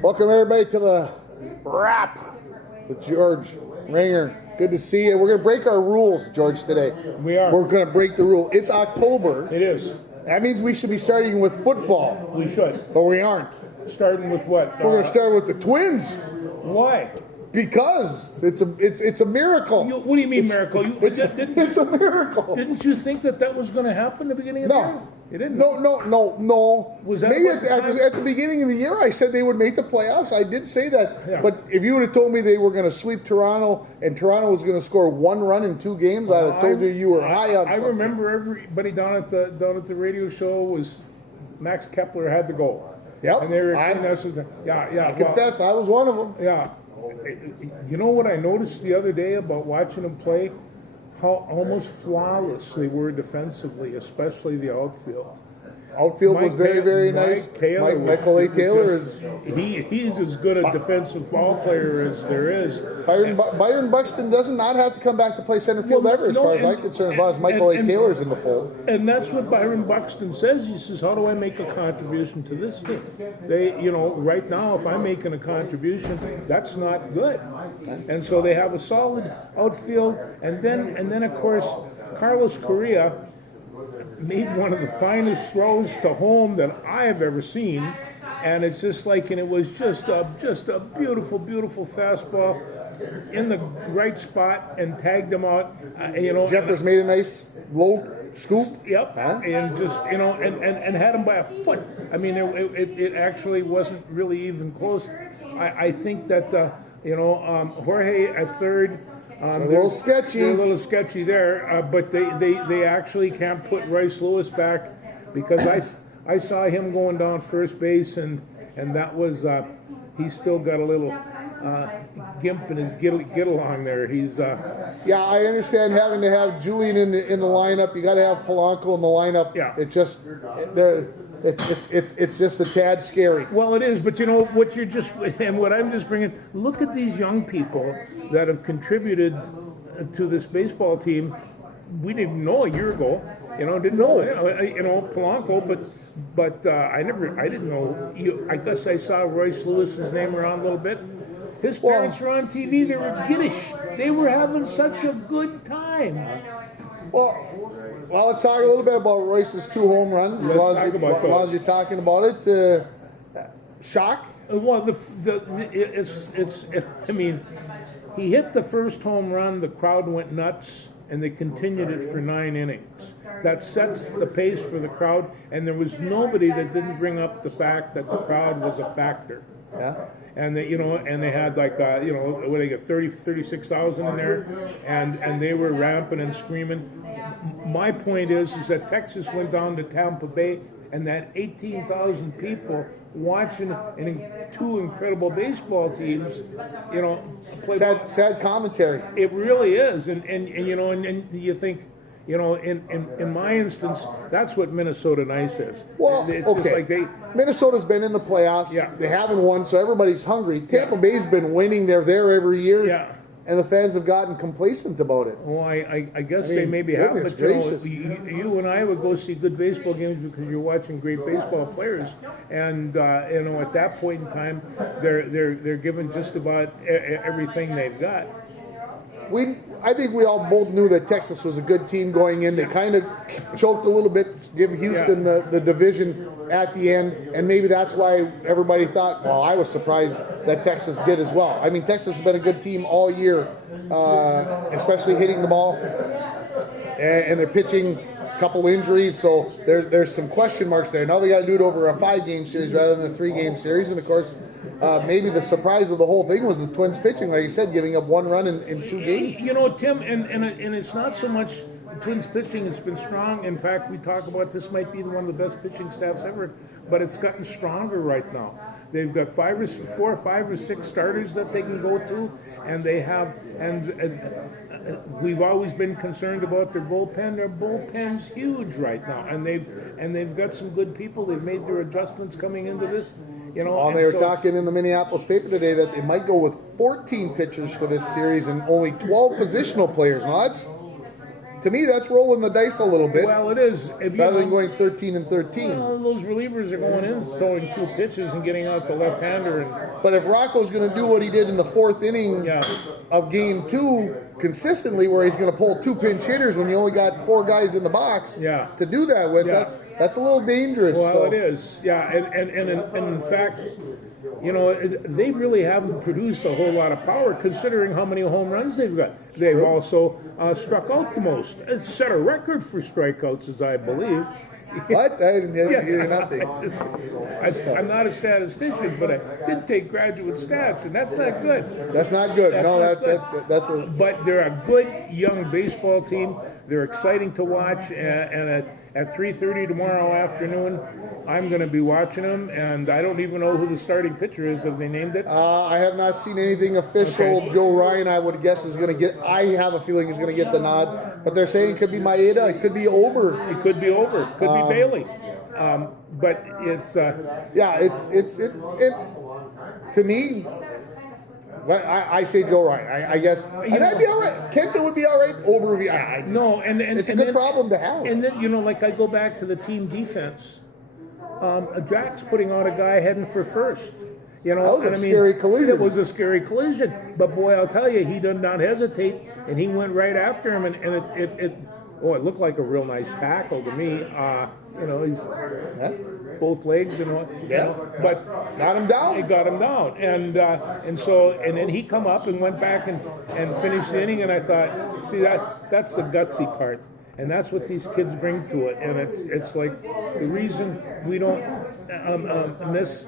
Welcome everybody to the Wrap with George Ringer. Good to see you. We're going to break our rules, George, today. We are. We're going to break the rule. It's October. It is. That means we should be starting with football. We should. But we aren't. Starting with what? We're going to start with the Twins. Why? Because it's a miracle. What do you mean miracle? It's a miracle. Didn't you think that was going to happen at the beginning of the year? No. You didn't? No. Was that maybe what at the beginning of the year I said they would make the playoffs. I did say that. Yeah. But if you would have told me they were going to sweep Toronto and Toronto was going to score one run in 2 games, I'd have told you were high on something. I remember everybody down at the radio show was Max Kepler had to go. Yep. And they were I confess, I was one of them. Yeah. You know what I noticed the other day about watching them play? How almost flawless they were defensively, especially the outfield. Outfield was very, very nice. Michael A. Taylor is... He's as good a defensive ball player as there is. Byron Buxton does not have to come back to play center field ever, as far as I'm concerned, as long as Michael A. Taylor's in the fold. And that's what Byron Buxton says. He says, how do I make a contribution to this team? Right now, if I'm making a contribution, that's not good. And so they have a solid outfield. And then of course, Carlos Correa made one of the finest throws to home that I have ever seen, and it's just like, and it was just a beautiful, beautiful fastball in the right spot and tagged him out. Jeffers made a nice low scoop. Yep, huh? And just and had him by a foot. I mean, it actually wasn't really even close. I think that Jorge at third. A little sketchy. They're a little sketchy there, but they actually can't put Royce Lewis back because I saw him going down first base and that was he's still got a little gimp in his get along there. He's yeah, I understand having to have Julian in the lineup. You got to have Polanco in the lineup. Yeah, it's just a tad scary. Well, it is, but what I'm just bringing. Look at these young people that have contributed to this baseball team. We didn't even know a year ago. Didn't know. Polanco, but I didn't know. I guess I saw Royce Lewis's name around a little bit. His parents were on TV. They were giddish. They were having such a good time. Well, let's talk a little bit about Royce's 2 home runs. As long as you're talking about it, shock. Well, I mean, he hit the first home run. The crowd went nuts, and they continued it for 9 innings. That sets the pace for the crowd, and there was nobody that didn't bring up the fact that the crowd was a factor. Yeah. And they had like what they got 36,000 in there, and they were ramping and screaming. My point is that Texas went down to Tampa Bay, and that 18,000 people watching 2 incredible baseball teams, sad commentary. It really is, and you think. In my instance, that's what Minnesota Nice is. Well, it's okay. Just like Minnesota's been in the playoffs. Yeah. They haven't won, so everybody's hungry. Tampa Bay's been winning. They're there every year. Yeah. And the fans have gotten complacent about it. Well, I guess they maybe have, but you and I would go see good baseball games because you're watching great baseball players, and at that point in time, they're given just about everything they've got. I think we all both knew that Texas was a good team going in. They kind of choked a little bit, give Houston the division at the end, and maybe that's why everybody thought, well, I was surprised that Texas did as well. I mean, Texas has been a good team all year, especially hitting the ball, and they're pitching. Couple injuries, so there's some question marks there. Now they got to do it over a 5-game series rather than a 3-game series, and of course, maybe the surprise of the whole thing was the Twins pitching, like you said, giving up 1 run in 2 games. Tim, and it's not so much the Twins pitching; it's been strong. In fact, we talk about this might be one of the best pitching staffs ever, but it's gotten stronger right now. They've got 4 or 5 or 6 starters that they can go to, and they have we've always been concerned about their bullpen. Their bullpen's huge right now, and they've got some good people. They've made their adjustments coming into this. They were talking in the Minneapolis paper today that they might go with 14 pitchers for this series and only 12 positional players. Now to me, that's rolling the dice a little bit Well, it is. rather than going 13-13. Those relievers are going in, throwing 2 pitches and getting out the left-hander. But if Rocco's going to do what he did in the 4th inning Yeah. of Game 2 consistently, where he's going to pull 2 pinch hitters when you only got 4 guys in the box Yeah. to do that with, Yeah. that's a little dangerous. Well, so. it is, yeah, and in fact, they really haven't produced a whole lot of power considering how many home runs they've got. They've also struck out the most. It's set a record for strikeouts, as I believe. What? I didn't hear nothing. I'm not a statistician, but I did take graduate stats, and that's not good. That's not good. That's No, not that's a. But they're a good young baseball team. They're exciting to watch, and at 3:30 tomorrow afternoon, I'm going to be watching them, and I don't even know who the starting pitcher is. Have they named it? I have not seen anything official. Okay. Joe Ryan, I would guess, is going to get. I have a feeling he's going to get the nod. But they're saying it could be Maeda, it could be Ober. It could be over. It could be Bailey. But it's Yeah, it to me. I say Joe Ryan. I guess, and that'd be all right. Kenta would be all right. Ober would be. no, and it's a and good then, problem to have. And then like I go back to the team defense. Jack's putting out a guy heading for first. That was a scary collision. It was a scary collision, but boy, I'll tell you, he did not hesitate, and he went right after him, and it looked like a real nice tackle to me. He's both legs and what. But got him down. It got him down, and then he come up and went back and finished the inning, and I thought, see, that's the gutsy part, and that's what these kids bring to it, and it's like the reason we don't miss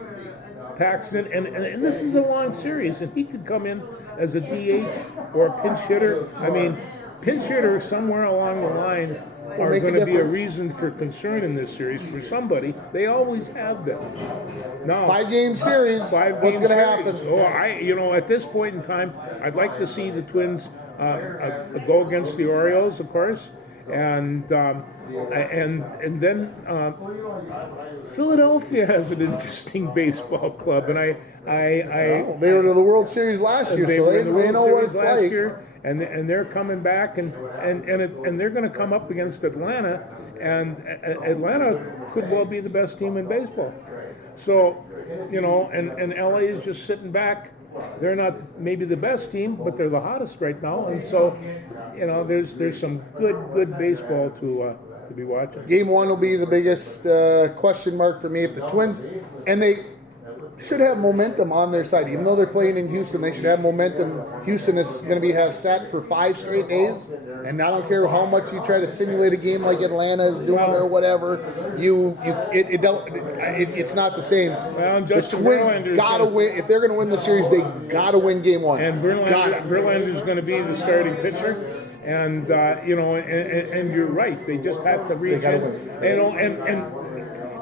Paxton, and this is a long series, and he could come in as a DH or a pinch hitter. I mean, pinch hitter somewhere along the line are make a going to be a difference. reason for concern in this series for somebody. They always have been. Now, 5-game series. Five What's game going to series. happen? At this point in time, I'd like to see the Twins go against the Orioles, of course, and then Philadelphia has an interesting baseball club, and They were to the World Series last year, so were in the they World know what Series it's last like. year, and they're coming back, and they're going to come up against Atlanta, and Atlanta could well be the best team in baseball. So, and LA is just sitting back. They're not maybe the best team, but they're the hottest right now, and so, there's some good baseball to be watching. Game 1 will be the biggest question mark for me. If the Twins, and they should have momentum on their side, even though they're playing in Houston, they should have momentum. Houston is going to have set for 5 straight days, and I don't care how much you try to simulate a game like Atlanta is doing or whatever. It's not the same. Well, The Justin Twins Verlander's gotta gonna- win. If they're going to win the series, they gotta win Game 1. And Verlander's going to be the starting pitcher, and and you're right. They just have to reach gotta in,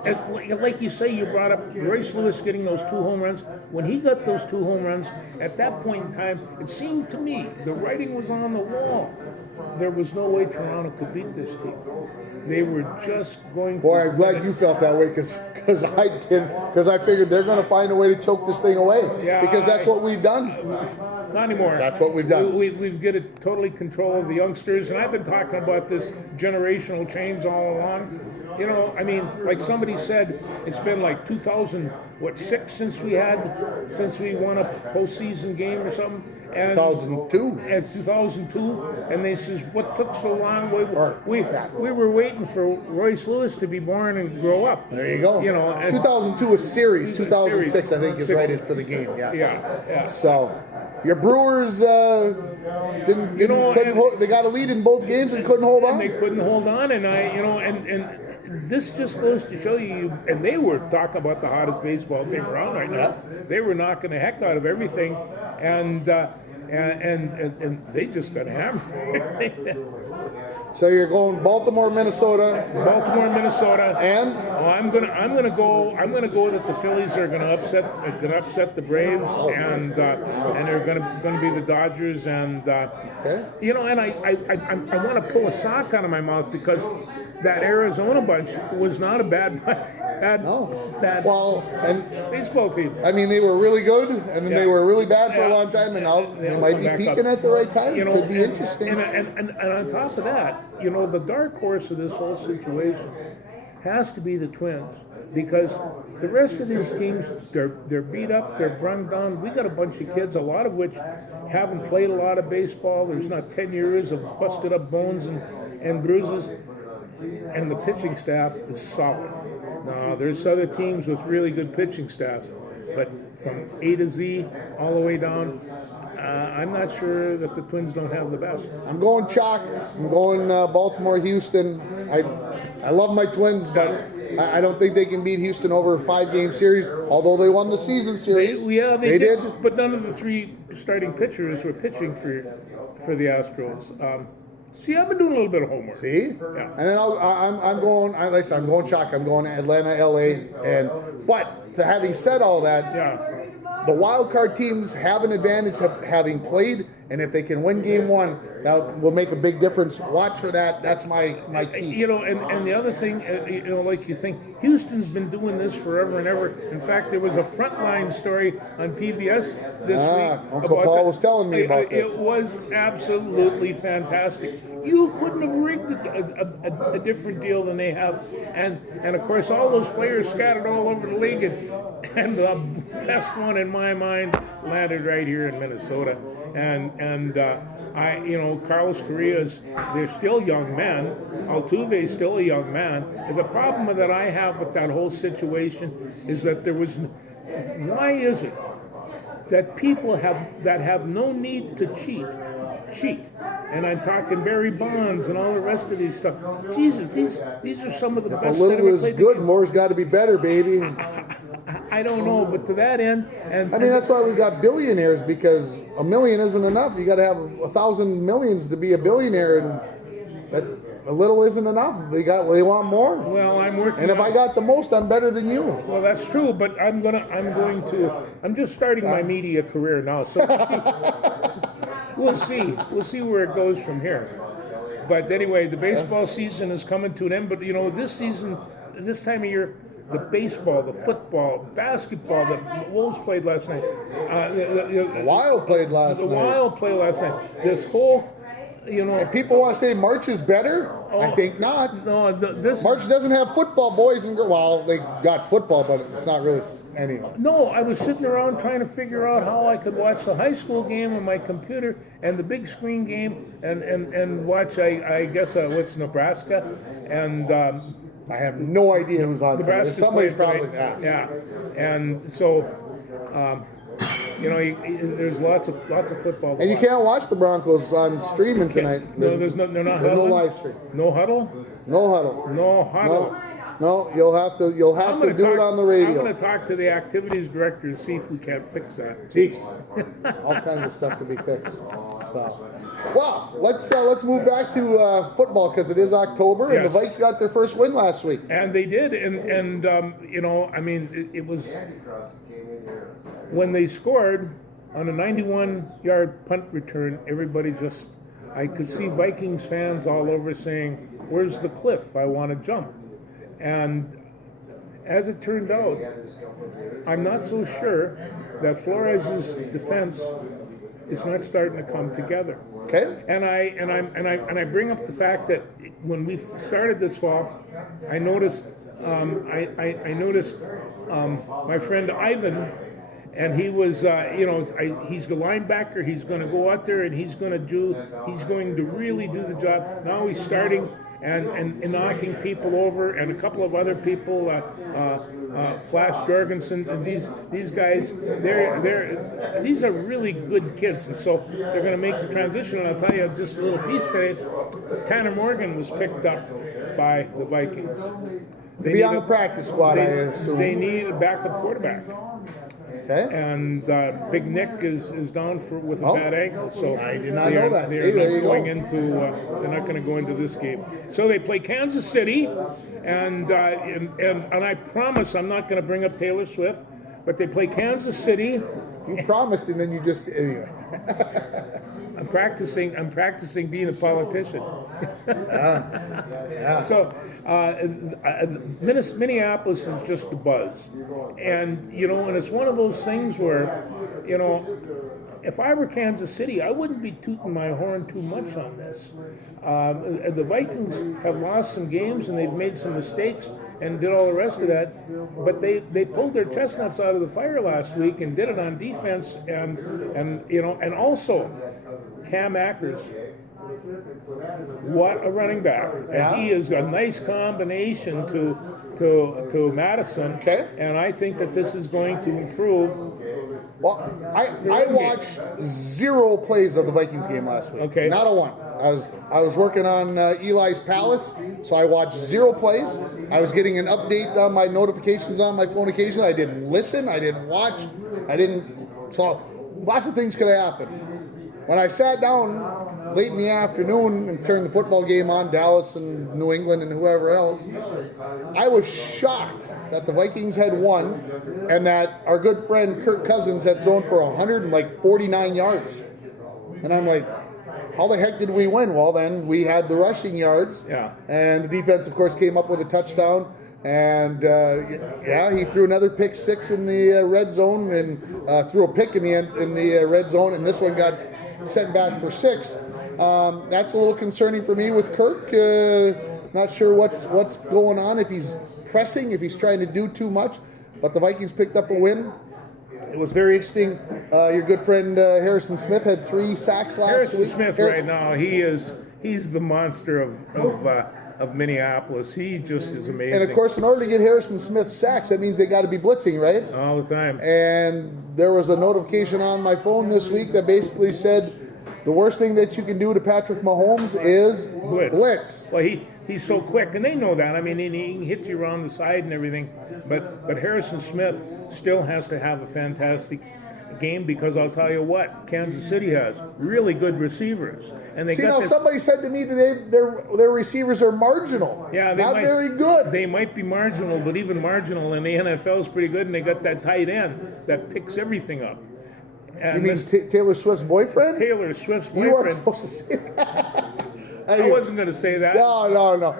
and like you say, you brought up Royce Lewis getting those 2 home runs. When he got those 2 home runs, at that point in time, it seemed to me the writing was on the wall. There was no way Toronto could beat this team. They were just going. Boy, I'm glad you felt that way because I didn't. Because I figured they're going to find a way to choke this thing away. Yeah, because that's what we've done. Not anymore. That's what we've done. We've got it totally control of the youngsters, and I've been talking about this generational change all along. Like somebody said, it's been like 2006 since we won a postseason game or something. And 2002. And 2002, and they says, what took so long? We were waiting for Royce Lewis to be born and grow up. There you go. And 2002 was series. 2006, I think, is right for the game. Yes. Yeah. So, your Brewers they got a lead in both games and couldn't hold on. They couldn't hold on, and and this just goes to show you. And they were talking about the hottest baseball team around right now. They were knocking the heck out of everything, and they just got hammered. So you're going Baltimore, Minnesota, and I'm gonna go that the Phillies are gonna upset the Braves, and they're gonna be the Dodgers, and okay. and I want to pull a sock out of my mouth because that Arizona bunch was not a bad bunch. bad, bad Well, and baseball team. I mean, they were really good, and then they were really bad for a Yeah. long time, and now they They'll might come be back peaking up. at the right time. You know, Could be interesting. And on top of that, you know, the dark horse of this whole situation has to be the Twins, because the rest of these teams, they're beat up, they're brung down. We got a bunch of kids, a lot of which haven't played a lot of baseball. There's not 10 years of busted up bones and bruises, and the pitching staff is solid. Now, there's other teams with really good pitching staffs, but from A to Z, all the way down, I'm not sure that the Twins don't have the best. I'm going chalk. I'm going Baltimore, Houston. I love my Twins, but I don't think they can beat Houston over a 5-game series, although they won the season series. They did, but none of the three starting pitchers were pitching for the Astros. See, I've been doing a little bit of homework. See? Yeah. And then I'm going chalk. I'm going Atlanta, LA. But having said all that, Yeah. the wild card teams have an advantage of having played, and if they can win game one, that will make a big difference. Watch for that. That's my key. You know, and the other thing, you know, like you think, Houston's been doing this forever and ever. In fact, there was a Frontline story on PBS this week. Uncle about Paul was telling me about this. It was absolutely fantastic. You couldn't have rigged a different deal than they have. And of course, all those players scattered all over the league, and the best one in my mind landed right here in Minnesota. You know, Carlos Correa's, they're still young men. Altuve's still a young man. And the problem that I have with that whole situation is that why is it that people have no need to cheat? And I'm talking Barry Bonds and all the rest of these stuff. Jesus, these are some of the If best a little that ever is played the good, game. more's got to be better, baby. I don't know, but to that end, and I mean, that's why we got billionaires, because a million isn't enough. You got to have 1,000 millions to be a billionaire, and that a little isn't enough. They want more. well, I'm working. And if I got the most, I'm better than you. Well, that's true, but I'm just starting my media career now, so we'll see where it goes from here. But anyway, the baseball season is coming to an end. But you know, this time of year, the baseball, the football, basketball, the Wolves played last night. The Wild played last night. The Wild played last night. This whole, you know, If people want to say March is better, I think not. no, this. March doesn't have football, boys and girls. Well, they got football, but it's not really any. No, I was sitting around trying to figure out how I could watch the high school game on my computer and the big screen game and watch, I guess, what's Nebraska and I have no idea who's on today. Nebraska's Somebody's playing probably tonight. Yeah, and so you know, there's lots of football. to And you watch. can't watch the Broncos on streaming tonight. No, they're not There's no huddling? live stream. No huddle. No huddle. No huddle. No, you'll have to do it on the I'm radio. going to talk to the activities director and see if we can't fix that. Jeez, all kinds of stuff to be fixed. So, well, let's move back to football, because it is October, and Yes. the Vikes got their first win last week. And they did, and you know, I mean, it was when they scored on a 91-yard punt return. Everybody I could see Vikings fans all over saying, "Where's the cliff? I want to jump." And as it turned out, I'm not so sure that Flores' defense is not starting to come together. Okay. And I bring up the fact that when we started this fall, I noticed I noticed my friend Ivan, and he was he's the linebacker. He's going to go out there and he's going to really do the job. Now he's starting and knocking people over, and a couple of other people, Flash Jorgensen, and these guys, these are really good kids, and so they're going to make the transition. And I'll tell you just a little piece today. Tanner Morgan was picked up by the Vikings. To be on the practice squad, I assume. They need a backup quarterback. Okay. And Big Nick is down with a bad ankle, so I did not know that. See, there you go. They're not going to go into this game. So they play Kansas City, and I promise I'm not going to bring up Taylor Swift, but they play Kansas City. You promised, and then you just anyway. I'm practicing being a politician. Yeah. So, Minneapolis is just a buzz, and and it's one of those things where, if I were Kansas City, I wouldn't be tooting my horn too much on this. The Vikings have lost some games and they've made some mistakes and did all the rest of that, but they pulled their chestnuts out of the fire last week and did it on defense, and also Cam Akers. What a running back! And he is a nice combination to Madison. Okay. And I think that this is going to improve. Well, I watched 0 plays of the Vikings game last week. Okay. Not a one. I was working on Eli's Palace, so I watched 0 plays. I was getting an update on my notifications on my phone occasionally. I didn't listen. I didn't watch. So lots of things could have happened. When I sat down late in the afternoon and turned the football game on, Dallas and New England and whoever else, I was shocked that the Vikings had won and that our good friend Kirk Cousins had thrown for 149 yards. And I'm like, how the heck did we win? Well, then we had the rushing yards. Yeah. And the defense, of course, came up with a touchdown. And, he threw another pick 6 in the red zone and threw a pick in the red zone. And this one got sent back for 6. That's a little concerning for me with Kirk. Not sure what's going on, if he's pressing, if he's trying to do too much. But the Vikings picked up a win. It was very interesting. Your good friend Harrison Smith had 3 sacks last Harrison week. Smith right now, he's the monster of Minneapolis. He just is amazing. And of course, in order to get Harrison Smith sacks, that means they got to be blitzing, right? All the time. And there was a notification on my phone this week that basically said the worst thing that you can do to Patrick Mahomes is blitz. Well, he's so quick, and they know that. I mean, he can hit you around the side and everything. But Harrison Smith still has to have a fantastic game, because I'll tell you what, Kansas City has really good receivers, and they somebody said to me today their receivers are marginal. Yeah, not very good. They might be marginal, but even marginal in the NFL is pretty good, and they got that tight end that picks everything up. And you mean Taylor Swift's boyfriend? Taylor Swift's boyfriend. You weren't supposed to say that. I wasn't going to say that. No.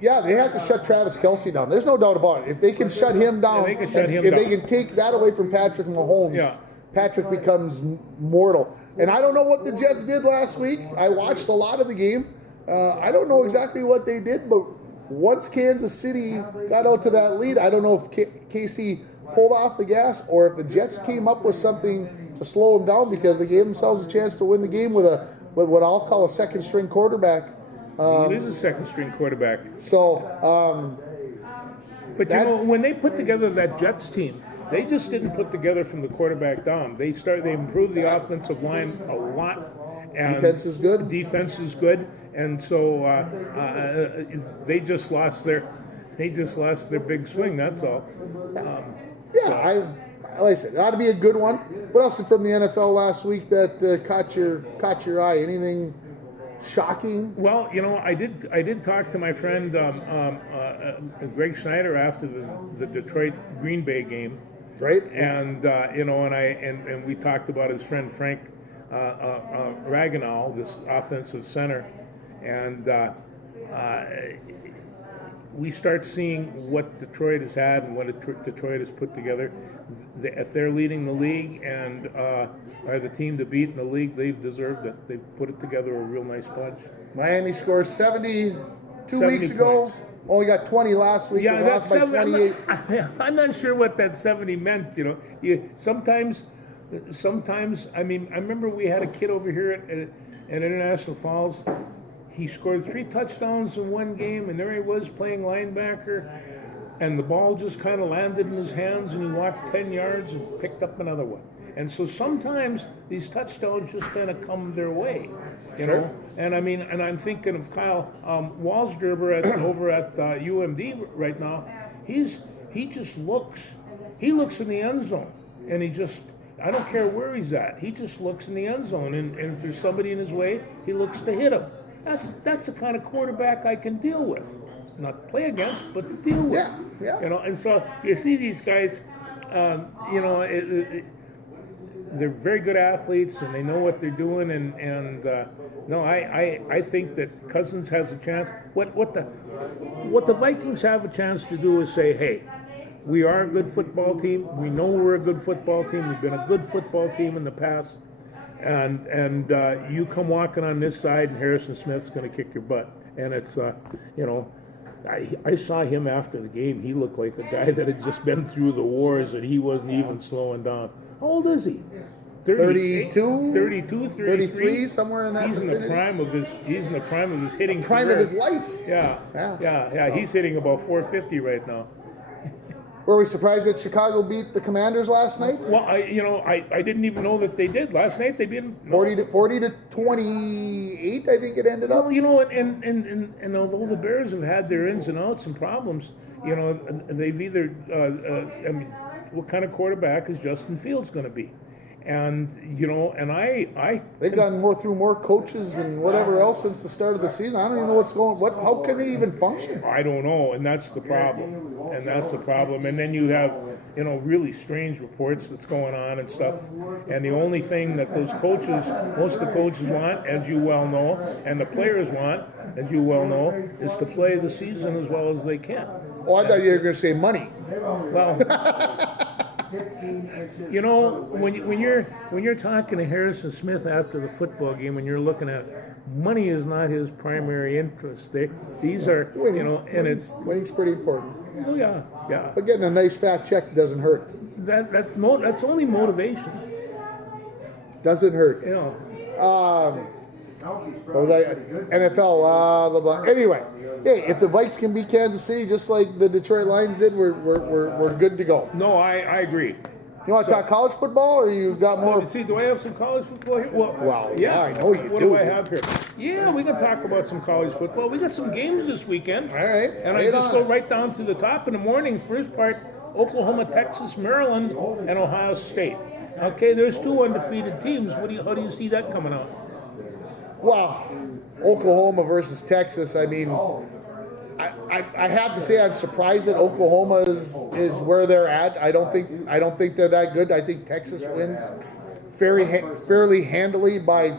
They have to shut Travis Kelce down. There's no doubt about it. If they can shut him down, they can take that away from Patrick Mahomes, Patrick becomes mortal. And I don't know what the Jets did last week. I watched a lot of the game. I don't know exactly what they did, but once Kansas City got out to that lead, I don't know if KC pulled off the gas or if the Jets came up with something to slow them down, because they gave themselves a chance to win the game with what I'll call a second-string quarterback. It is a second-string quarterback. But when they put together that Jets team, they just didn't put together from the quarterback down. They improved the offensive line a lot. And defense is good. Defense is good, and so they just lost their big swing. That's all. Like I said, it ought to be a good one. What else from the NFL last week that caught your eye? Anything shocking? Well, I did talk to my friend Greg Schneider after the Detroit Green Bay game, right? And and we talked about his friend Frank Ragnow, this offensive center, and we start seeing what Detroit has had and what Detroit has put together. If they're leading the league and are the team to beat in the league, they've deserved it. They've put it together a real nice bunch. Miami scores 70 weeks ago. Only got 20 last week. Yeah, lost by 28. I'm not sure what that 70 meant. Sometimes. I mean, I remember we had a kid over here at International Falls. He scored 3 touchdowns in one game, and there he was playing linebacker, and the ball just kind of landed in his hands, and he walked 10 yards and picked up another one. And so sometimes these touchdowns just kind of come their way, you know. And I mean, and I'm thinking of Kyle Walsgerber over at UMD right now. He just looks in the end zone, and I don't care where he's at. He just looks in the end zone, and if there's somebody in his way, he looks to hit him. That's the kind of quarterback I can deal with, not play against, but to deal with. Yeah. And so you see these guys, they're very good athletes and they know what they're doing. No, I think that Cousins has a chance. What the Vikings have a chance to do is say, hey, we are a good football team. We know we're a good football team. We've been a good football team in the past. And you come walking on this side, and Harrison Smith's going to kick your butt. And it's, I saw him after the game. He looked like a guy that had just been through the wars, and he wasn't even slowing down. How old is he? 32? 32, 33, somewhere in that he's vicinity. In the prime of his hitting Prime career. of his life. Yeah. He's hitting about 450 right now. Were we surprised that Chicago beat the Commanders last night? Well, I didn't even know that they did. Last night they didn't. 40 to 28, I think it ended up. Well, and although the Bears have had their ins and outs and problems, they've either, what kind of quarterback is Justin Fields going to be? And They've gone through more coaches and whatever else since the start of the season. I don't even know what's going. How can they even function? I don't know, and that's the problem. And then you have really strange reports that's going on and stuff. And the only thing that most of the coaches want, as you well know, and the players want, as you well know, is to play the season as well as they can. Oh, I thought you were going to say money. Well. When you're talking to Harrison Smith after the football game, when you're looking at money is not his primary interest. These are and it's winning's pretty important. Oh yeah. But getting a nice fat check doesn't hurt. That's only motivation. Doesn't hurt. What was I? NFL, blah, blah. Anyway, hey, if the Vikes can beat Kansas City just like the Detroit Lions did, we're good to go. No, I agree. You want to talk college football, or you got more? See, do I have some college football here? Well, yeah, I know you do. What do I have here? Yeah, we can talk about some college football. We got some games this weekend. All right. And I just go right down to the top in the morning. First part, Oklahoma, Texas, Maryland, and Ohio State. Okay, there's two undefeated teams. How do you see that coming out? Well, Oklahoma versus Texas. I mean, I have to say I'm surprised that Oklahoma is where they're at. I don't think they're that good. I think Texas wins fairly handily by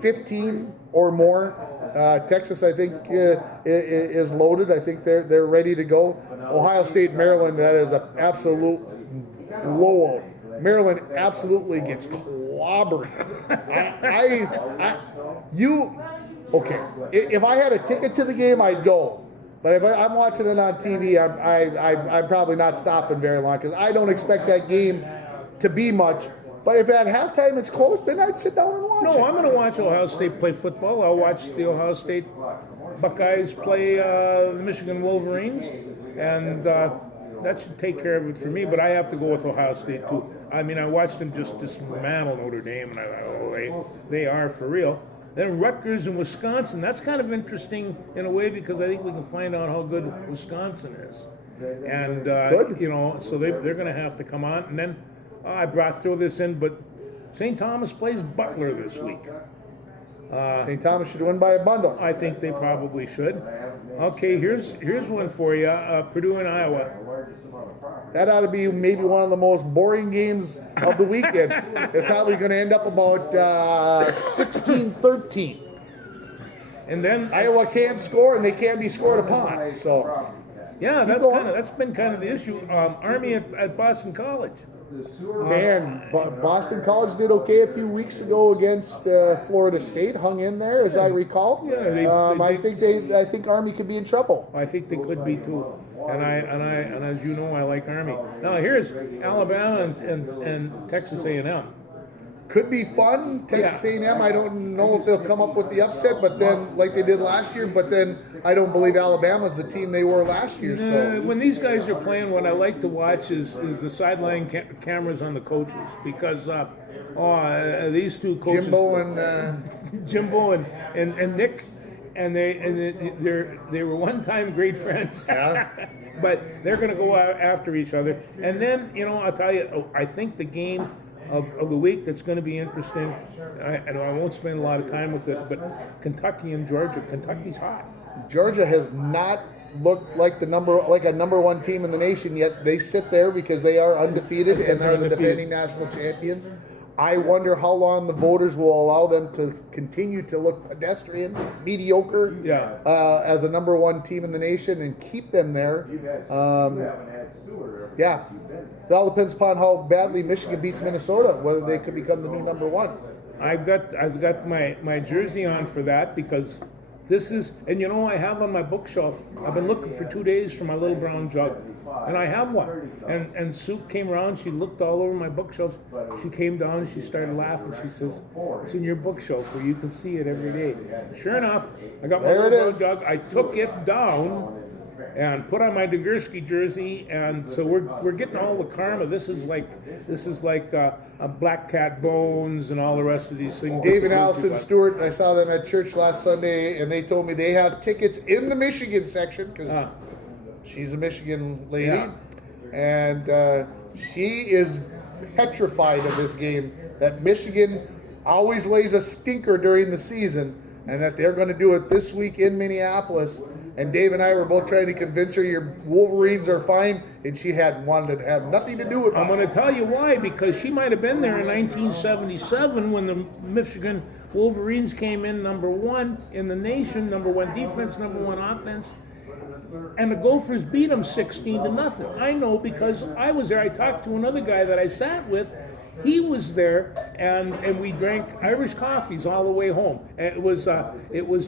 15 or more. Texas, I think, is loaded. I think they're ready to go. Ohio State, Maryland, that is an absolute blowout. Maryland absolutely gets clobbered. Okay. If I had a ticket to the game, I'd go. But if I'm watching it on TV, I'm probably not stopping very long because I don't expect that game to be much. But if at halftime it's close, then I'd sit down and watch it. No, I'm going to watch Ohio State play football. I'll watch the Ohio State Buckeyes play the Michigan Wolverines, and that should take care of it for me. But I have to go with Ohio State too. I mean, I watched them just dismantle Notre Dame, and I thought, they are for real. Then Rutgers and Wisconsin. That's kind of interesting in a way because I think we can find out how good Wisconsin is. And, so they're going to have to come on. And then I throw this in, but St. Thomas plays Butler this week. St. Thomas should win by a bundle. I think they probably should. Okay, here's one for you. Purdue and Iowa. That ought to be maybe one of the most boring games of the weekend. They're probably going to end up about 16-13. And then Iowa can't score, and they can't be scored upon. So yeah, that's been kind of the issue. Army at Boston College. Man, Boston College did okay a few weeks ago against Florida State. Hung in there, as I recall. Yeah, I think Army could be in trouble. I think they could be too. And as you know, I like Army. Now here's Alabama and Texas A&M. Could be fun. Texas A&M, I don't know if they'll come up with the upset, but then like they did last year. But then I don't believe Alabama's the team they were last year. So when these guys are playing, what I like to watch is the sideline cameras on the coaches because these two coaches, Jimbo and Nick, and they were one-time great friends. Yeah. But they're going to go out after each other, and then I'll tell you, I think the game of the week that's going to be interesting, and I won't spend a lot of time with it, but Kentucky and Georgia. Kentucky's hot. Georgia has not looked like a number one team in the nation yet. They sit there because they are undefeated and are the defending national champions. I wonder how long the voters will allow them to continue to look pedestrian, mediocre, as a number one team in the nation and keep them there. Yeah, it all depends upon how badly Michigan beats Minnesota, whether they could become the new number one. I've got my jersey on for that because this is, and you know, I have on my bookshelf, I've been looking for 2 days for my little brown jug, and I have one. And Sue came around, she looked all over my bookshelf, she came down, she started laughing, she says, it's in your bookshelf where you can see it every day. Sure enough, I got my little brown jug, I took it down and put on my Degurski jersey, and so we're getting all the karma. This is like a Black Cat Bones and all the rest of these things. Dave and Allison Stewart, I saw them at church last Sunday, and they told me they have tickets in the Michigan section because she's a Michigan lady, and she is petrified of this game. That Michigan always lays a stinker during the season, and that they're going to do it this week in Minneapolis. And Dave and I were both trying to convince her your Wolverines are fine, and she wanted to have nothing to do with us. I'm going to tell you why, because she might have been there in 1977 when the Michigan Wolverines came in number one in the nation, number one defense, number one offense, and the Gophers beat them 16-0. I know because I was there. I talked to another guy that I sat with. He was there, and we drank Irish coffees all the way home. And it was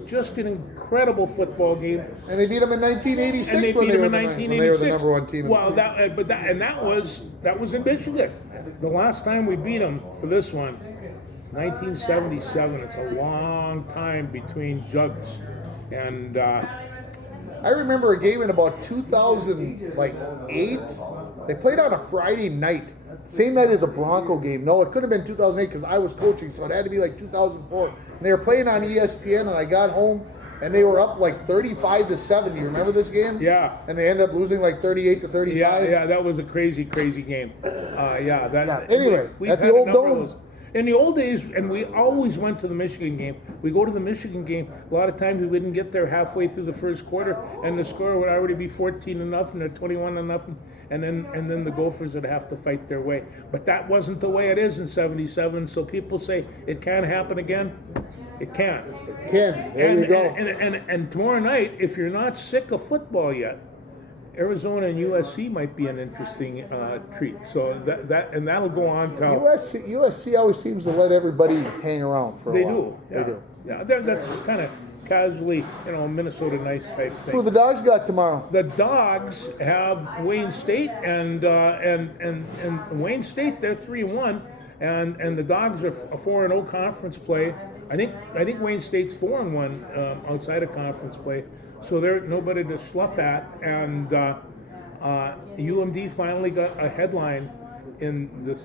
just an incredible football game. And they beat them in 1986 and they when beat they them were in 1986. When they were the number one team. Well, that was in Michigan. The last time we beat them for this one, it's 1977. It's a long time between jugs, and I remember a game in about 2008. They played on a Friday night. Same night as a Bronco game. No, it could have been 2008 because I was coaching, so it had to be like 2004. And they were playing on ESPN, and I got home, and they were up like 35-7. You remember this game? Yeah. And they ended up losing like 38-35. Yeah, that was a crazy game. Anyway, we've at had the a old number of Dome. those. In the old days, and we always went to the Michigan game. We go to the Michigan game. A lot of times we wouldn't get there halfway through the first quarter, and the score would already be 14-0 or 21-0, and then the Gophers would have to fight their way. But that wasn't the way it is in '77. So people say it can't happen again. It can. It can. There you go. And tomorrow night, if you're not sick of football yet, Arizona and USC might be an interesting treat. So that'll go on till USC always seems to let everybody hang around for a while. They do. Yeah, that's kind of casually, Minnesota nice type thing. Who the Dogs got tomorrow? The Dogs have Wayne State, and Wayne State, they're 3-1, and the Dogs are a 4-0 conference play. I think Wayne State's 4-1 outside of conference play. So they're nobody to slough at, and UMD finally got a headline in the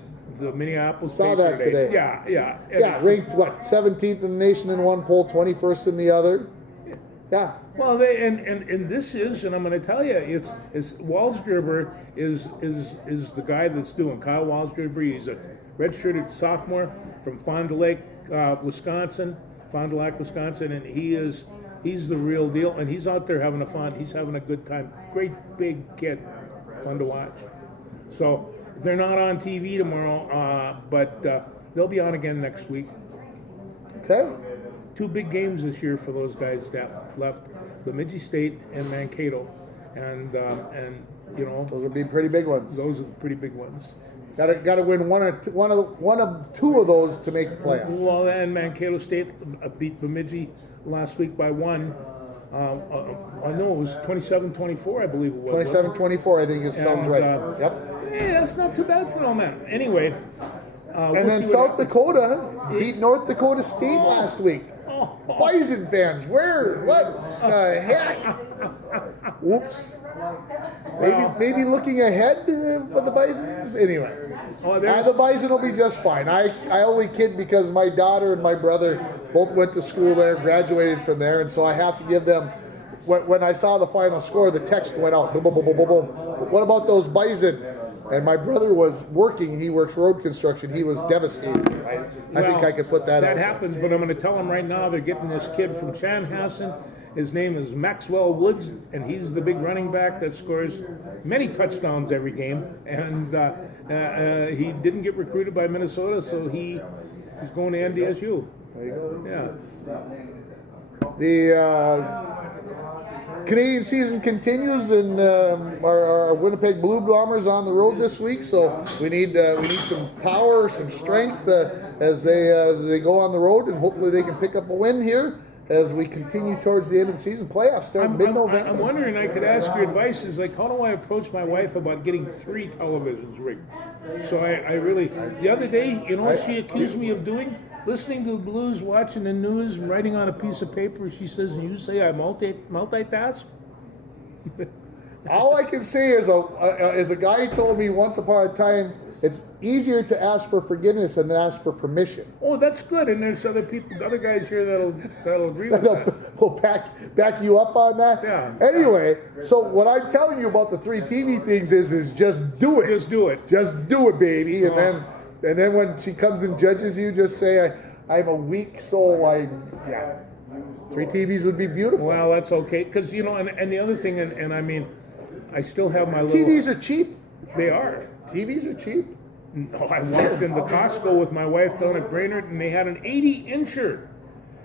Minneapolis Saw paper that today. Yeah. Ranked 17th in the nation in one poll, 21st in the other. Yeah. Well, and this is, and I'm going to tell you, it's Walsgerber is the guy that's doing Kyle Walsgerber. He's a redshirted sophomore from Fond du Lac, Wisconsin, and he's the real deal, and he's out there having he's having a good time. Great big kid, fun to watch. So they're not on TV tomorrow, but they'll be on again next week. Okay. 2 big games this year for those guys left Bemidji State and Mankato, and those would be pretty big ones. Those are the pretty big ones. Got to win one of two of those to make the playoffs. Well, and Mankato State beat Bemidji last week by 1. I know it was 27-24, I believe it was. 27-24, I think it sounds right. Yep. Yeah, that's not too bad for no man. Anyway. And then South Dakota beat North Dakota State last week. Bison fans, what the heck? Whoops. Maybe looking ahead of the Bison. Anyway, the Bison will be just fine. I only kid because my daughter and my brother both went to school there, graduated from there, and so I have to give them. When I saw the final score, the text went out. Boom, boom, boom, boom, boom, boom. What about those Bison? And my brother was working. He works road construction. He was devastated. I think I could put that out. That happens, but I'm going to tell him right now they're getting this kid from Chanhassen. His name is Maxwell Woods, and he's the big running back that scores many touchdowns every game. And he didn't get recruited by Minnesota, so he's going to NDSU. Yeah. The Canadian season continues, and our Winnipeg Blue Bombers on the road this week. So we need some power, some strength as they go on the road, and hopefully they can pick up a win here as we continue towards the end of the season. Playoffs start mid-November. I'm wondering, I could ask your advice, is like, how do I approach my wife about getting 3 televisions rigged? So I really, the other day, you know what she accused me of doing? Listening to the blues, watching the news, and writing on a piece of paper. She says, you say I multitask? All I can say is a guy told me once upon a time, it's easier to ask for forgiveness than to ask for permission. Oh, that's good. And there's other people, other guys here that'll agree with that. They'll back you up on that. Yeah. Anyway, so what I'm telling you about the 3 TV things is just do it. Just do it. Just do it, baby. And then when she comes and judges you, just say I'm a weak soul. 3 TVs would be beautiful. Well, that's okay. Because, you know, and the other thing, and I mean, I still have my little... TVs are cheap. They are. TVs are cheap. No, I walked into Costco with my wife down at Brainerd, and they had an 80-incher.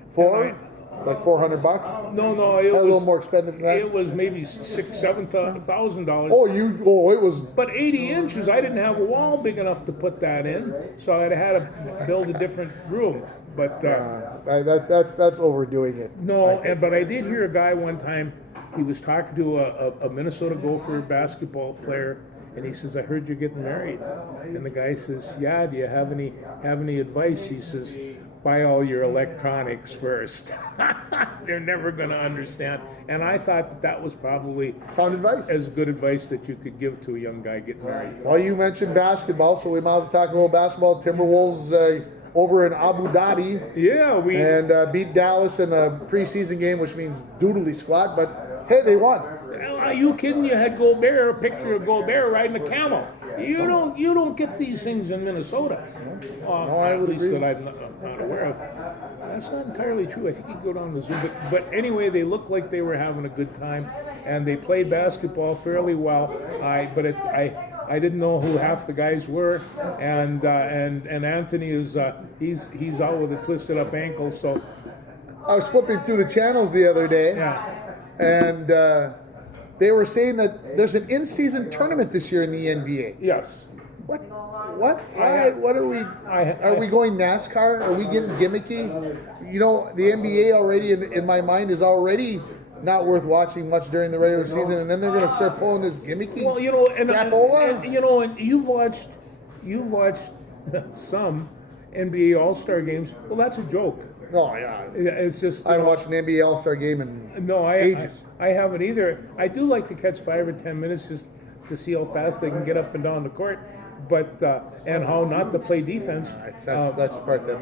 For like $400. No, it was a little more expensive than that. It was maybe $6,000-$7,000. It was. But 80 inches, I didn't have a wall big enough to put that in, so I had to build a different room. But that's overdoing it. No, but I did hear a guy one time. He was talking to a Minnesota Gopher basketball player. And he says, I heard you're getting married. And the guy says, yeah, do you have any advice? He says, buy all your electronics first. They're never going to understand. And I thought that was probably sound advice, as good advice that you could give to a young guy getting married. Well, you mentioned basketball, so we might as well talk a little basketball. Timberwolves over in Abu Dhabi. Yeah, beat Dallas in a preseason game, which means doodly squat. But hey, they won. Are you kidding? You had Gobert, a picture of Gobert riding a camel. You don't get these things in Minnesota. At least that I'm not aware of. That's not entirely true. I think you can go down to Zoom. But anyway, they looked like they were having a good time, and they played basketball fairly well. I didn't know who half the guys were, and Anthony is he's out with a twisted up ankle. So I was flipping through the channels the other day, and they were saying that there's an in-season tournament this year in the NBA. Yes. What? Why? What are we? Are we going NASCAR? Are we getting gimmicky? You know, the NBA already, in my mind, is already not worth watching much during the regular season, and then they're going to start pulling this gimmicky. Well, you know, crapola. And you know, and you've watched some NBA All-Star games. Well, that's a joke. Oh yeah, it's just I haven't watched an NBA All-Star game in ages. I haven't either. I do like to catch 5 or 10 minutes just to see how fast they can get up and down the court, but and how not to play defense. That's the part that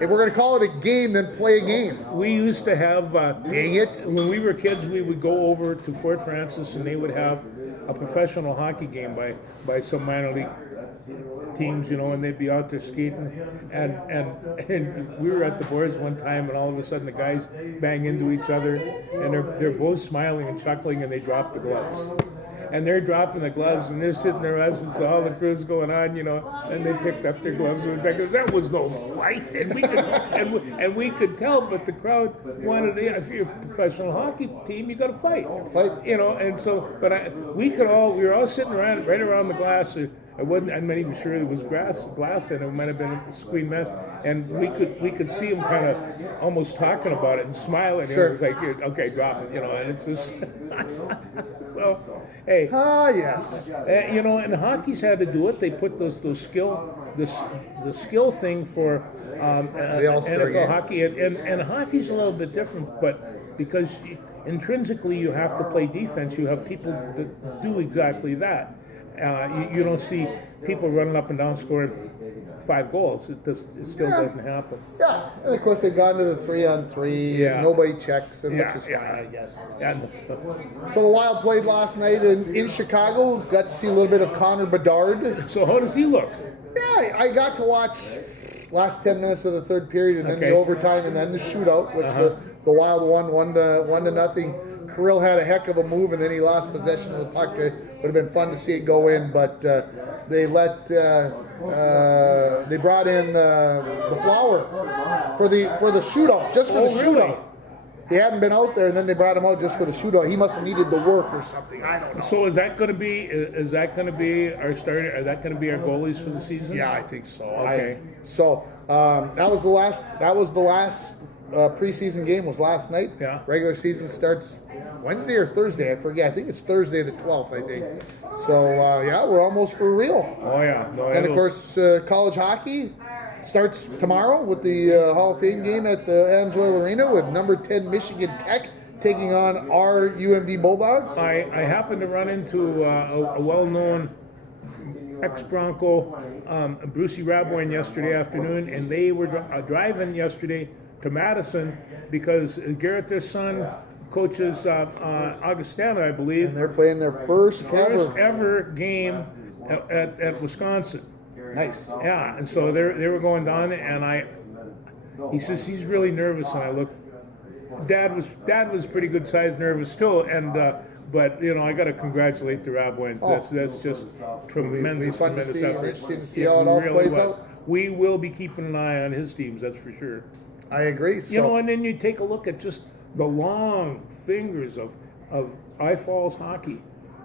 if we're going to call it a game, then play a game. We used to have. Dang it! When we were kids, we would go over to Fort Francis, and they would have a professional hockey game by some minor league teams, you know, and they'd be out there skating, and we were at the boards one time, and all of a sudden the guys bang into each other, and they're both smiling and chuckling, and they drop the gloves. And they're dropping the gloves, and they're sitting there, and so all the crew's going on, you know, and they picked up their gloves and went back. There was no fight, and we could tell, but the crowd wanted. If you're a professional hockey team, you got to fight, you know. And so, but we were all sitting around right around the glass. I'm not even sure it was glass, and it might have been a screen mesh, and we could see him kind of almost talking about it and smiling. Sure. It was like, okay, drop it, you know, and it's just so. Hey. Yes. You know, and hockey's had to do it. They put the skill thing for NFL game. hockey, and hockey's a little bit different, but because intrinsically you have to play defense, you have people that do exactly that. You don't see people running up and down scoring 5 goals. It still doesn't happen. Yeah, and of course they've gone to the 3-on-3. Yeah. Nobody checks, which is fine, I guess. So the Wild played last night in Chicago. Got to see a little bit of Connor Bedard. So how does he look? Yeah, I got to watch last 10 minutes of the third period, and then the overtime, and then the shootout, which the Wild won 1-0. Kirill had a heck of a move, and then he lost possession of the puck. It would have been fun to see it go in, but they brought in the Flower for the shootout, just for the shootout. He hadn't been out there, and then they brought him out just for the shootout. He must have needed the work or something. I don't know. So is that going to be our starter? Are that going to be our goalies for the season? Yeah, I think so. Okay. That was the last preseason game was last night. Yeah. Regular season starts Wednesday or Thursday. I forget. I think it's Thursday the 12th, I think. So, we're almost for real. Oh, yeah. No, And, of course, college hockey starts tomorrow with the Hall of Fame game at the Adams Oil Arena with number 10 Michigan Tech taking on our UMD Bulldogs. I happened to run into a well-known ex-Bronco, Brucey Raboyne, yesterday afternoon, and they were driving yesterday to Madison because Garrett, their son, coaches Augustana, I believe. And they're playing their first ever game at Wisconsin. Nice. Yeah, and so they were going down, and he says he's really nervous, and I looked. Dad was pretty good sized nervous too, and but I got to congratulate the Raboynes. That's just tremendous fun to effort. see. Interesting to see how it all plays out. We will be keeping an eye on his teams, that's for sure. I agree. So, And then you take a look at just the long fingers of I-Falls hockey.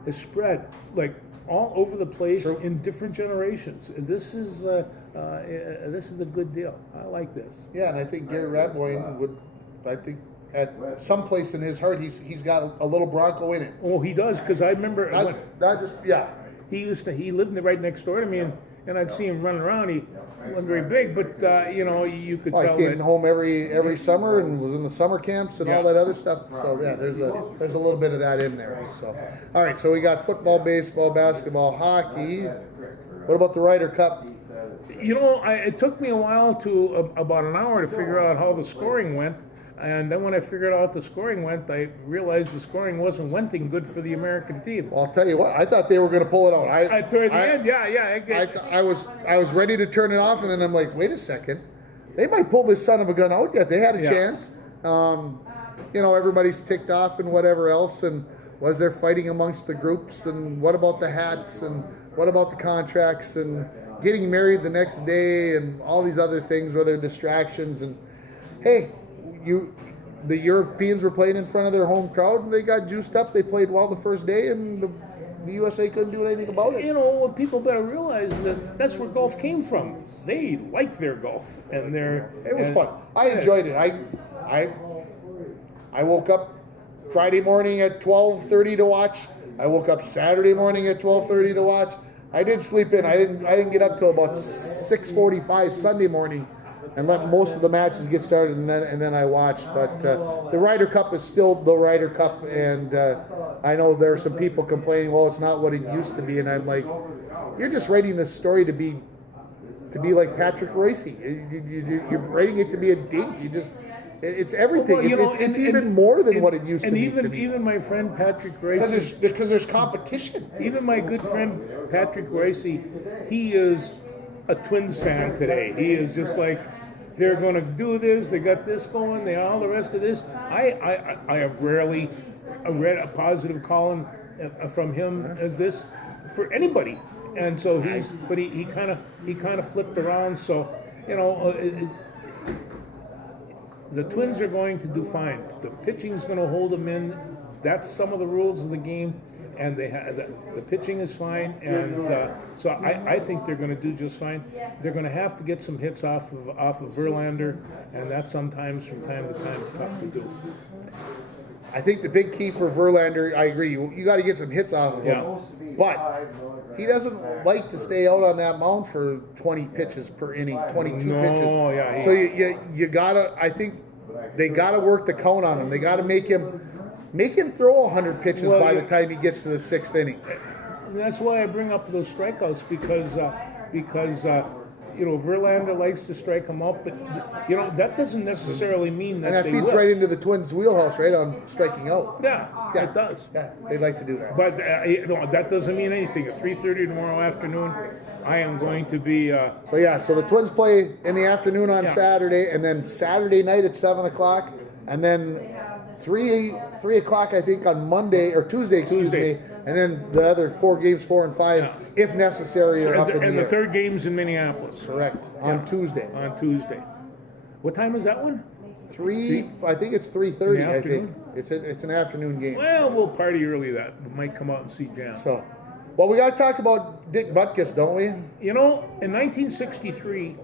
It's spread like all over the place in different generations. This is a good deal. I like this. Yeah, and I think Gary Raboyne would, I think, at some place in his heart, he's got a little Bronco in it. Oh, he does, because I remember he lived right next door to me, and I'd see him running around. He wasn't very big, but you could tell. He came home every summer and was in the summer camps and all that other stuff. So yeah, there's a little bit of that in there. So all right, so we got football, baseball, basketball, hockey. What about the Ryder Cup? It took me a while about an hour to figure out how the scoring went. And then when I figured out the scoring went, I realized the scoring wasn't good for the American team. Well, I'll tell you what, I thought they were going to pull it out. Toward the end, yeah. I was ready to turn it off, and then I'm like, wait a second, they might pull this son of a gun out yet. They had a chance. Everybody's ticked off and whatever else, and was there fighting amongst the groups, and what about the hats, and what about the contracts, and getting married the next day, and all these other things where they're distractions, and hey, the Europeans were playing in front of their home crowd, and they got juiced up. They played well the first day, and the USA couldn't do anything about it. What people better realize is that's where golf came from. They like their golf, and it was fun. I enjoyed it. I woke up Friday morning at 12:30 to watch. I woke up Saturday morning at 12:30 to watch. I did sleep in. I didn't get up till about 6:45 Sunday morning, and let most of the matches get started, and then I watched. But the Ryder Cup is still the Ryder Cup, and I know there are some people complaining, well, it's not what it used to be, and I'm like, you're just writing this story to be like Patrick Royce. You're writing it to be a dink. It's everything. It's even more than what it used to be. And even my friend Patrick Royce, because there's competition. Even my good friend Patrick Royce, he is a Twins fan today. He is just like, they're going to do this. They got this going. All the rest of this. I have rarely read a positive column from him as this for anybody. And so he kind of flipped around. So the Twins are going to do fine. The pitching's going to hold them in. That's some of the rules of the game. And the pitching is fine, and so I think they're going to do just fine. They're going to have to get some hits off of Verlander, and that sometimes from time to time is tough to do. I think the big key for Verlander, I agree, you got to get some hits off of him, but he doesn't like to stay out on that mound for 20 pitches per inning, 22 pitches. Yeah, so you gotta. I think they got to work the count on him. They got to make him throw 100 pitches by the time he gets to the sixth inning. That's why I bring up those strikeouts because Verlander likes to strike him up, but that doesn't necessarily mean that. And that feeds right into the Twins' wheelhouse, right on striking out. Yeah, it does. Yeah, they like to do that. But that doesn't mean anything. At 3:30 tomorrow afternoon, I am going to be. So the Twins play in the afternoon on Saturday, and then Saturday night at 7:00. and then 3 o'clock, I think, on Monday or Tuesday, Tuesday. me, and then the other 4 games, 4 and 5, if necessary, are up in the And the air. third game's in Minneapolis Correct, on Tuesday. on Tuesday. What time is that one? 3, I think it's 3:30. In the I think afternoon? it's an afternoon game. Well, we'll party early that. We might come out and see Jam. So, well, we got to talk about Dick Butkus, don't we? You know, in 1963,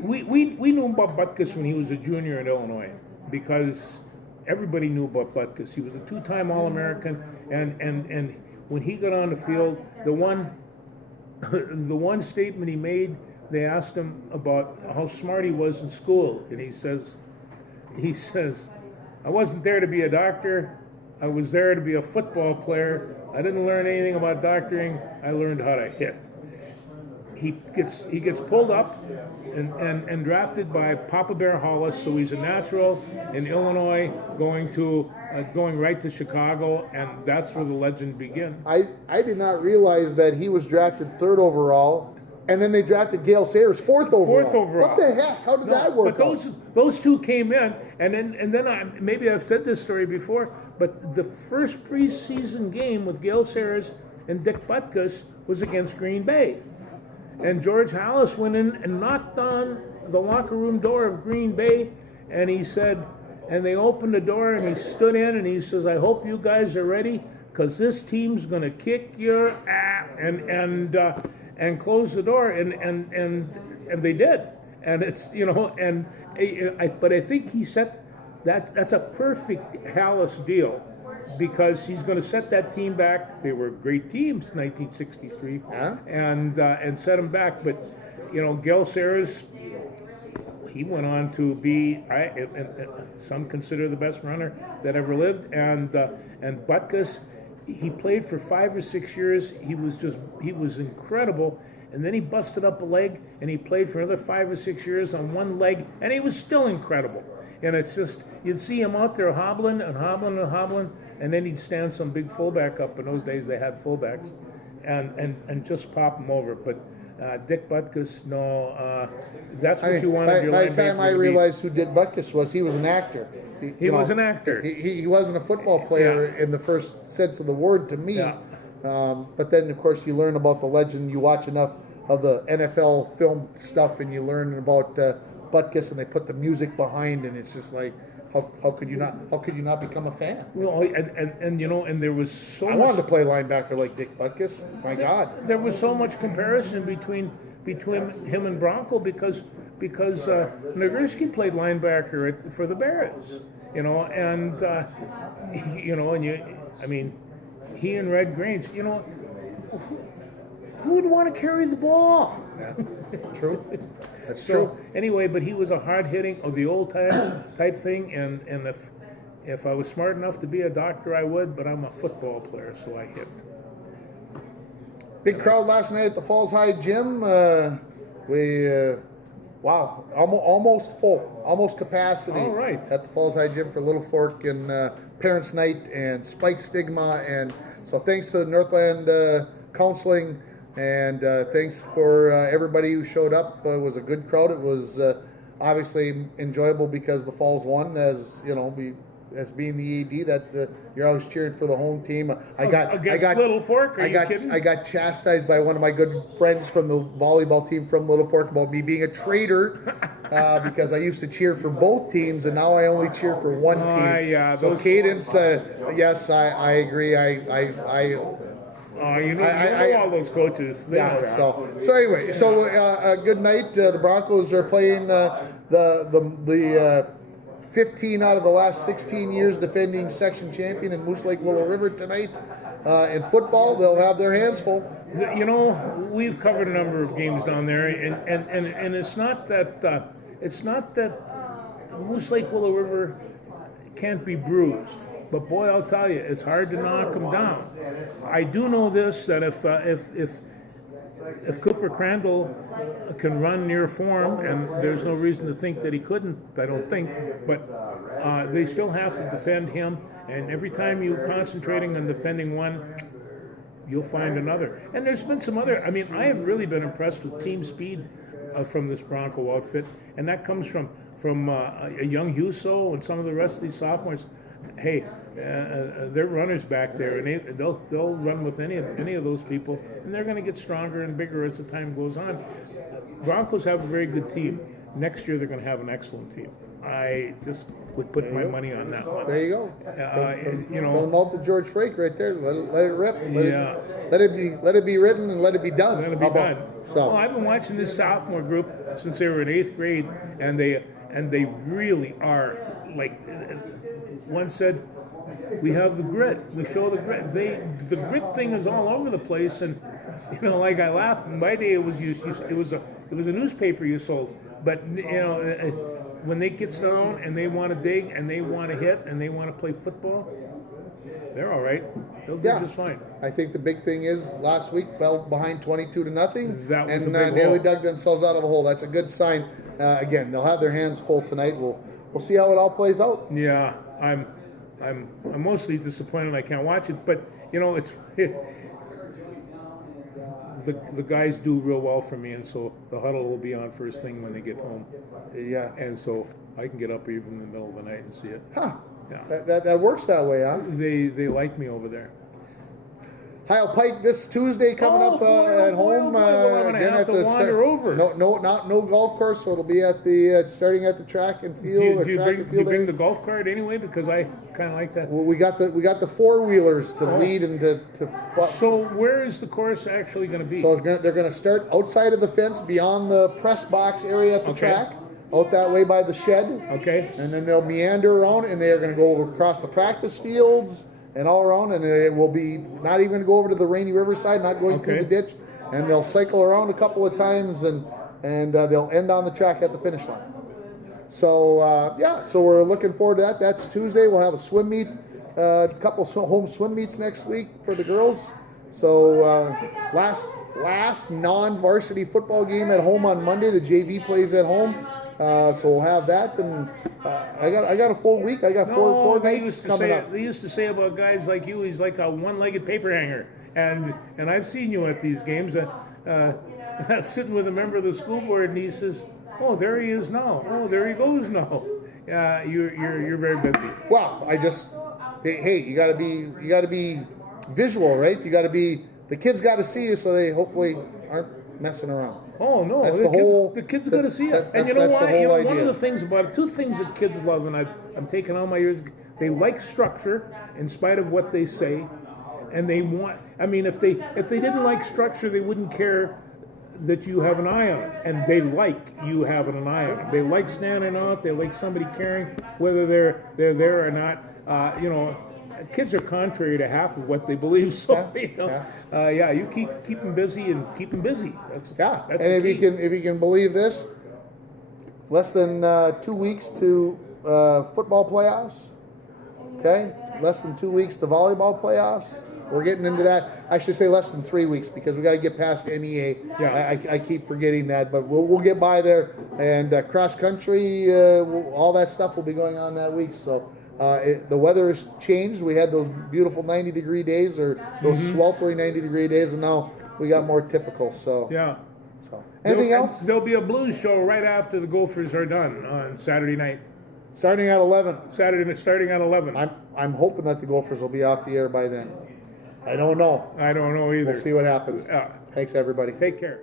we knew about Butkus when he was a junior at Illinois because everybody knew about Butkus. He was a 2-time All-American, and when he got on the field, the one statement he made, they asked him about how smart he was in school, and he says, I wasn't there to be a doctor. I was there to be a football player. I didn't learn anything about doctoring. I learned how to hit. He gets pulled up and drafted by Papa Bear Hollis, so he's a natural in Illinois, going right to Chicago, and that's where the legend begins. I did not realize that he was drafted 3rd overall, and then they drafted Gale Sayers 4th overall. 4th overall. What the heck? How did that work But out? those two came in, and then maybe I've said this story before, but the first preseason game with Gale Sayers and Dick Butkus was against Green Bay. And George Halas went in and knocked on the locker room door of Green Bay, and he said, and they opened the door, and he stood in, and he says, I hope you guys are ready, because this team's going to kick your ass, and close the door, and they did. And it's, but I think he set, that's a perfect Halas deal, because he's going to set that team back. They were great teams, 1963, and set them back. But Gale Sayers, he went on to be, some consider the best runner that ever lived, and Butkus, he played for 5 or 6 years. He was incredible. And then he busted up a leg, and he played for another 5 or 6 years on one leg, and he was still incredible. And it's just, you'd see him out there hobbling and hobbling and hobbling, and then he'd stand some big fullback up. In those days, they had fullbacks, and just pop him over. But Dick Butkus, no, that's what you wanted your by linebacker the time I to be. realized who Dick Butkus was, he was an actor. He was an actor. He wasn't a football player in the first sense of the word to me. Yeah. But then, of course, you learn about the legend. You watch enough of the NFL film stuff, and you learn about Butkus, and they put the music behind, and it's just like, how could you not become a fan? Well, and there was so I much. wanted to play linebacker like Dick Butkus. My God. There was so much comparison between him and Bronco because Nagurski played linebacker for the Bears, he and Red Grange, who would want to carry the ball? Yeah. True. That's So true. anyway, but he was a hard hitting of the old time type thing, and if I was smart enough to be a doctor, I would, but I'm a football player, so I hit. Big crowd last night at the Falls High Gym. Wow, almost full, almost capacity. All right. At the Falls High Gym for Little Fork and Parents' Night and Spike Stigma, and so thanks to the Northland Counseling, and thanks for everybody who showed up. It was a good crowd. It was obviously enjoyable because the Falls won, as as being the AD, that you're always cheering for the home team. Against Little Fork? Are you kidding? I got chastised by one of my good friends from the volleyball team from Little Fork about me being a traitor because I used to cheer for both teams, and now I only cheer for one team. Yeah, so Cadence, yes, I agree. You know all those coaches. They know that. So anyway, good night. The Broncos are playing the 15 out of the last 16 years defending section champion in Moose Lake Willow River tonight. In football, they'll have their hands full. We've covered a number of games down there, and it's not that Moose Lake Willow River can't be bruised. But boy, I'll tell you, it's hard to knock them down. I do know this, that if Cooper Crandall can run near form, and there's no reason to think that he couldn't, I don't think, but they still have to defend him, and every time you're concentrating on defending one, you'll find another. And there's been some other, I have really been impressed with team speed from this Bronco outfit, and that comes from a young Huso and some of the rest of these sophomores. Hey, they're runners back there, and they'll run with any of those people, and they're going to get stronger and bigger as the time goes on. Broncos have a very good team. Next year they're going to have an excellent team. I just would put my money on that one. There you go. From the mouth of George Frake right there. Let it rip. Yeah. Let it be written and let it be done. Let it be done. So Well, I've been watching this sophomore group since they were in 8th grade, and they really are, like one said, we have the grit. We show the grit. The grit thing is all over the place, and like I laughed. In my day, it was a newspaper you sold, but when they get down and they want to dig and they want to hit and they want to play football, they're all right. They'll do just fine. I think the big thing is last week fell behind 22-0, That was a big nearly hole. dug themselves out of a hole. That's a good sign. Again, they'll have their hands full tonight. We'll see how it all plays out. Yeah, I'm mostly disappointed I can't watch it, but it's the guys do real well for me, and so the huddle will be on first thing when they get home. Yeah. And so I can get up even in the middle of the night and see it. Huh. Yeah. That works that way, huh? They like me over there. Heil Pike this Tuesday coming up at home. Well, I'm gonna have to wander over. No golf course, so it'll be at the starting at the track and field. Do you bring the golf cart anyway? Because I kind of like that. Well, we got the four wheelers to lead and to. So where is the course actually going to be? So they're going to start outside of the fence, beyond the press box area at the track, out that way by the shed. Okay. And then they'll meander around, and they are going to go across the practice fields and all around, and it will be not even go over to the Rainy Riverside, not going through the ditch, and they'll cycle around a couple of times, and they'll end on the track at the finish line. So so we're looking forward to that. That's Tuesday. We'll have a swim meet, a couple home swim meets next week for the girls. So last non-varsity football game at home on Monday. The JV plays at home, so we'll have that. And I got a full week. I got four nights coming up. They used to say about guys like you, he's like a one-legged paper hanger. And I've seen you at these games. Sitting with a member of the school board, and he says, "Oh, there he is now. Oh, there he goes now." You're very busy. Well, hey, you got to be visual, right? The kids got to see you, so they hopefully aren't messing around. Oh no, That's the kids are going to see it. And you know what? One of the things about it, two things that kids love, and I'm taking all my years. They like structure, in spite of what they say, and they want. I mean, if they didn't like structure, they wouldn't care that you have an eye on it, and they like you having an eye on it. They like standing out. They like somebody caring, whether they're there or not. Kids are contrary to half of what they believe. So you keep them busy and keep them busy. That's and if you can believe this, less than 2 weeks to football playoffs. Okay, less than 2 weeks to volleyball playoffs. We're getting into that. I should say less than 3 weeks because we got to get past NEA. Yeah. I keep forgetting that, but we'll get by there. And cross country, all that stuff will be going on that week. So the weather has changed. We had those beautiful 90-degree days, or those sweltering 90-degree days, and now we got more typical. So yeah. So anything else? There'll be a blues show right after the Gophers are done on Saturday night. Starting at 11. Starting at 11. I'm hoping that the Gophers will be off the air by then. I don't know. I don't know either. We'll see what happens. Thanks, everybody. Take care.